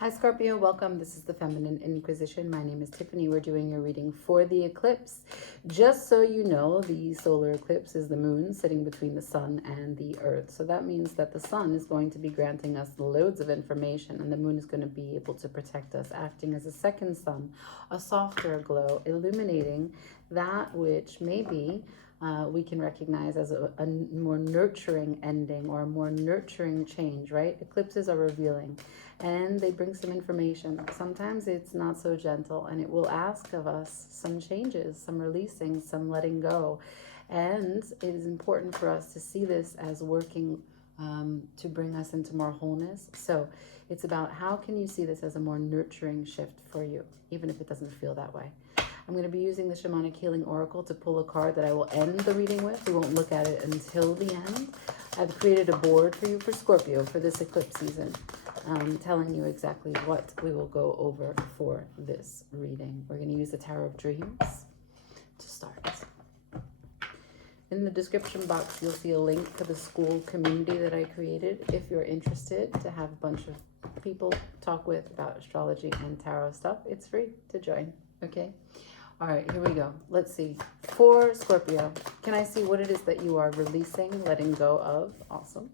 Hi Scorpio, welcome. This is the Feminine Inquisition. My name is Tiffany. We're doing your reading for the eclipse. Just so you know, the solar eclipse is the moon sitting between the sun and the earth. So that means that the sun is going to be granting us loads of information, and the moon is going to be able to protect us, acting as a second sun, a softer glow, illuminating that which maybe we can recognize as a more nurturing ending or a more nurturing change, right? Eclipses are revealing and they bring some information. Sometimes it's not so gentle and it will ask of us some changes, some releasing, some letting go. And it is important for us to see this as working to bring us into more wholeness. So it's about how can you see this as a more nurturing shift for you, even if it doesn't feel that way. I'm going to be using the Shamanic Healing Oracle to pull a card that I will end the reading with. We won't look at it until the end. I've created a board for you for Scorpio for this eclipse season, telling you exactly what we will go over for this reading. We're going to use the Tower of Dreams to start. In the description box, you'll see a link to the school community that I created. If you're interested to have a bunch of people talk with about astrology and tarot stuff, it's free to join, okay? All right, here we go. Let's see. For Scorpio, can I see what it is that you are releasing, letting go of? Awesome.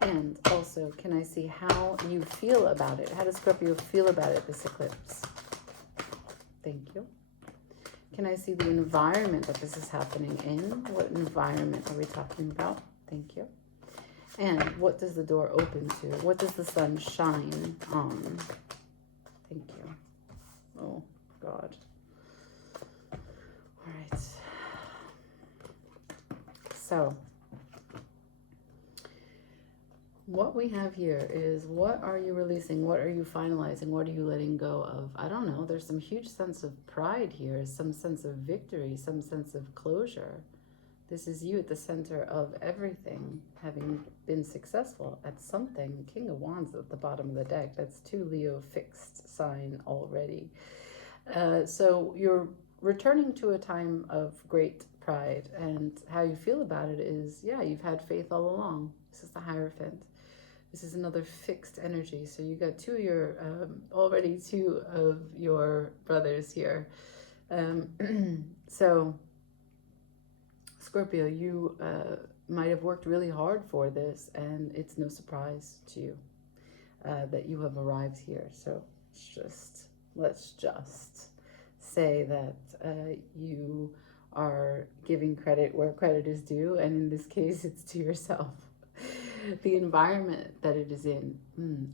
And also, can I see how you feel about it? How does Scorpio feel about it, this eclipse? Thank you. Can I see the environment that this is happening in? What environment are we talking about? Thank you. And what does the door open to? What does the sun shine on? Thank you. Oh, God. All right. So what we have here is, what are you releasing? What are you finalizing? What are you letting go of? I don't know. There's some huge sense of pride here, some sense of victory, some sense of closure. This is you at the center of everything, having been successful at something. King of Wands at the bottom of the deck. That's 2 Leo fixed sign already. So you're returning to a time of great pride, and how you feel about it is, yeah, you've had faith all along. This is the Hierophant. This is another fixed energy. So you got already two of your brothers here. So Scorpio, you might have worked really hard for this, and it's no surprise to you that you have arrived here. So let's just say that you are giving credit where credit is due, and in this case, it's to yourself. The environment that it is in,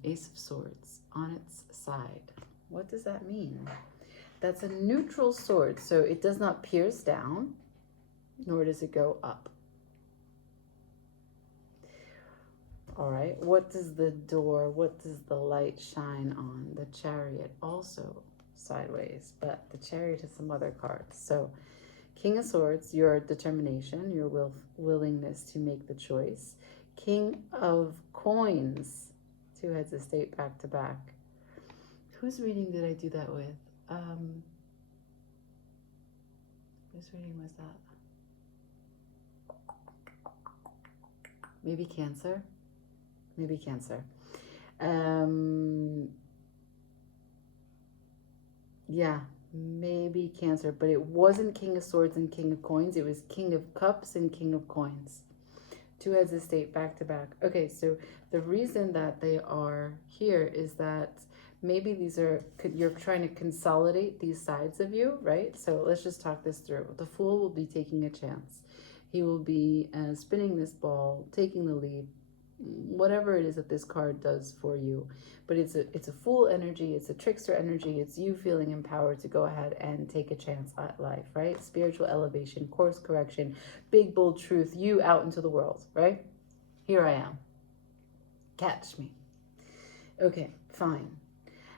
Ace of Swords on its side. What does that mean? That's a neutral sword, so it does not pierce down, nor does it go up. All right, what does the door, what does the light shine on? The Chariot, also sideways, but the Chariot has some other cards. So King of Swords, your determination, your willingness to make the choice. King of Coins, 2 heads of state back to back. Whose reading did I do that with? Whose reading was that? Maybe Cancer? Maybe Cancer. Yeah, maybe Cancer, but it wasn't King of Swords and King of Coins. It was King of Cups and King of Coins. 2 heads of state back to back. Okay, so the reason that they are here is that maybe you're trying to consolidate these sides of you, right? So let's just talk this through. The Fool will be taking a chance. He will be spinning this ball, taking the lead, whatever it is that this card does for you. But it's a fool energy, it's a trickster energy, it's you feeling empowered to go ahead and take a chance at life, right? Spiritual elevation, course correction, big bold truth, you out into the world, right? Here I am. Catch me. Okay, fine.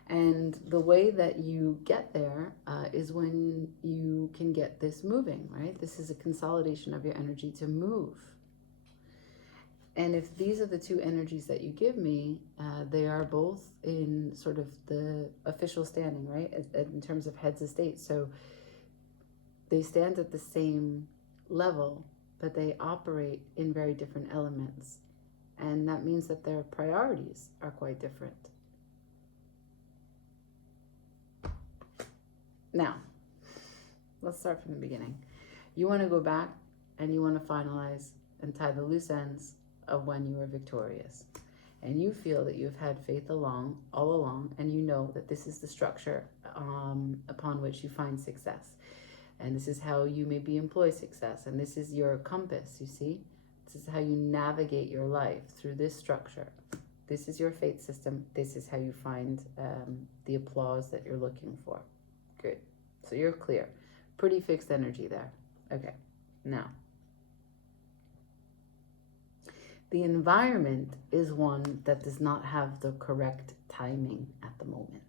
And the way that you get there is when you can get this moving, right? This is a consolidation of your energy to move. And if these are the two energies that you give me, they are both in sort of the official standing, right? In terms of heads of state. So they stand at the same level, but they operate in very different elements. And that means that their priorities are quite different. Now, let's start from the beginning. You want to go back and you want to finalize and tie the loose ends of when you were victorious. And you feel that you've had faith all along, and you know that this is the structure upon which you find success. And this is how you maybe employ success. And this is your compass, you see? This is how you navigate your life, through this structure. This is your faith system. This is how you find the applause that you're looking for. Good. So you're clear. Pretty fixed energy there. Okay. Now, the environment is one that does not have the correct timing at the moment.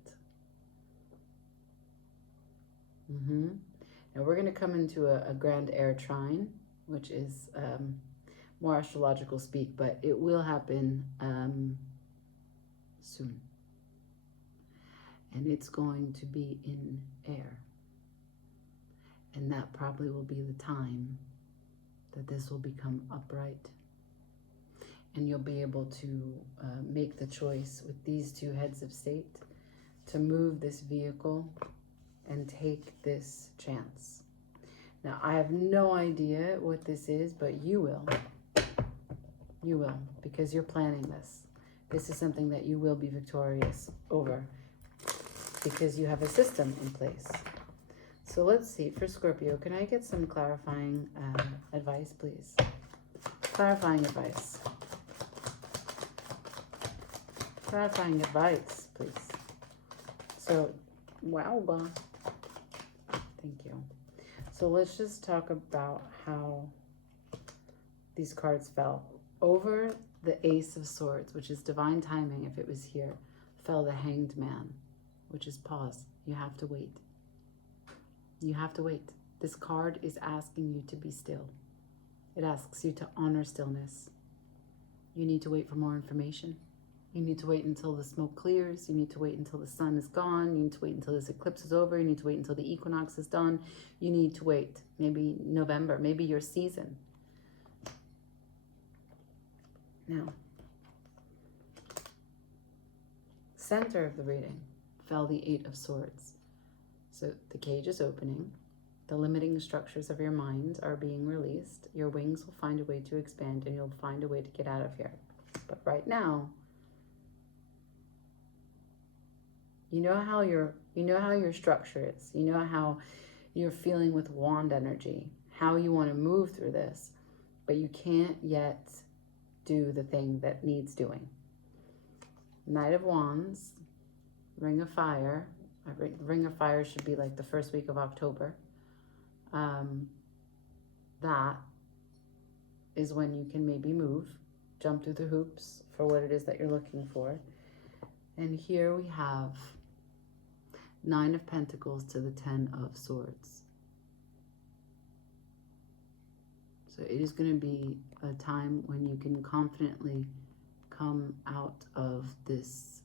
Now we're going to come into a grand air trine, which is more astrological speak, but it will happen soon. And it's going to be in air. And that probably will be the time that this will become upright. And you'll be able to make the choice with these two heads of state to move this vehicle and take this chance. Now, I have no idea what this is, but you will. You will, because you're planning this. This is something that you will be victorious over because you have a system in place. So let's see, for Scorpio, can I get some clarifying advice, please? Clarifying advice. Clarifying advice, please. So, wow, thank you. So let's just talk about how these cards fell. Over the Ace of Swords, which is divine timing if it was here, fell the Hanged Man, which is pause. You have to wait. You have to wait. This card is asking you to be still. It asks you to honor stillness. You need to wait for more information. You need to wait until the smoke clears. You need to wait until the sun is gone. You need to wait until this eclipse is over. You need to wait until the equinox is done. You need to wait. Maybe November, maybe your season. Now, center of the reading fell the Eight of Swords. So the cage is opening. The limiting structures of your mind are being released. Your wings will find a way to expand, and you'll find a way to get out of here. But right now, you know how your structure is. You know how you're feeling with wand energy, how you want to move through this, but you can't yet do the thing that needs doing. Knight of Wands, Ring of Fire. Ring of Fire should be like the first week of October. That is when you can maybe move, jump through the hoops for what it is that you're looking for. And here we have Nine of Pentacles to the Ten of Swords. So it is going to be a time when you can confidently come out of this.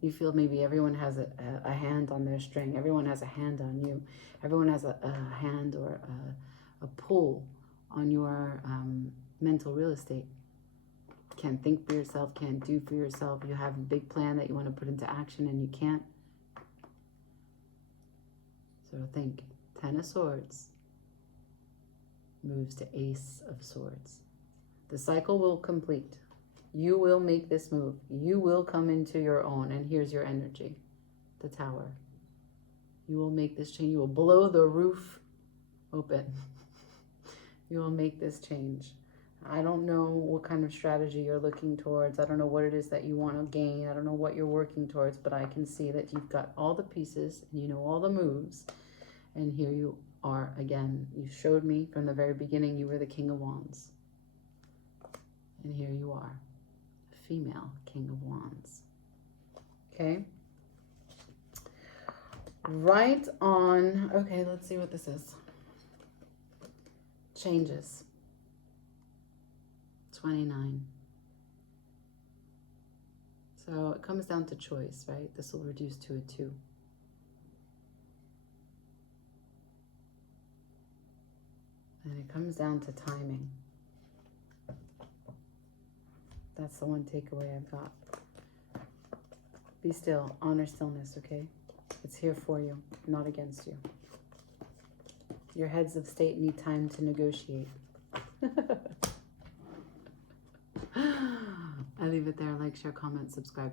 You feel maybe everyone has a hand on their string. Everyone has a hand on you. Everyone has a hand or a pull on your mental real estate. Can't think for yourself, can't do for yourself. You have a big plan that you want to put into action and you can't. So think, Ten of Swords moves to Ace of Swords. The cycle will complete. You will make this move. You will come into your own. And here's your energy, the Tower. You will make this change. You will blow the roof open. You will make this change. I don't know what kind of strategy you're looking towards. I don't know what it is that you want to gain. I don't know what you're working towards, but I can see that you've got all the pieces and you know all the moves. And here you are again. You showed me from the very beginning you were the King of Wands. And here you are, female King of Wands. Okay? Right on. Okay, let's see what this is. Changes. 29. So it comes down to choice, right? This will reduce to a 2. And it comes down to timing. That's the one takeaway I've got. Be still. Honor stillness, okay? It's here for you, not against you. Your heads of state need time to negotiate. I leave it there. Like, share, comment, subscribe.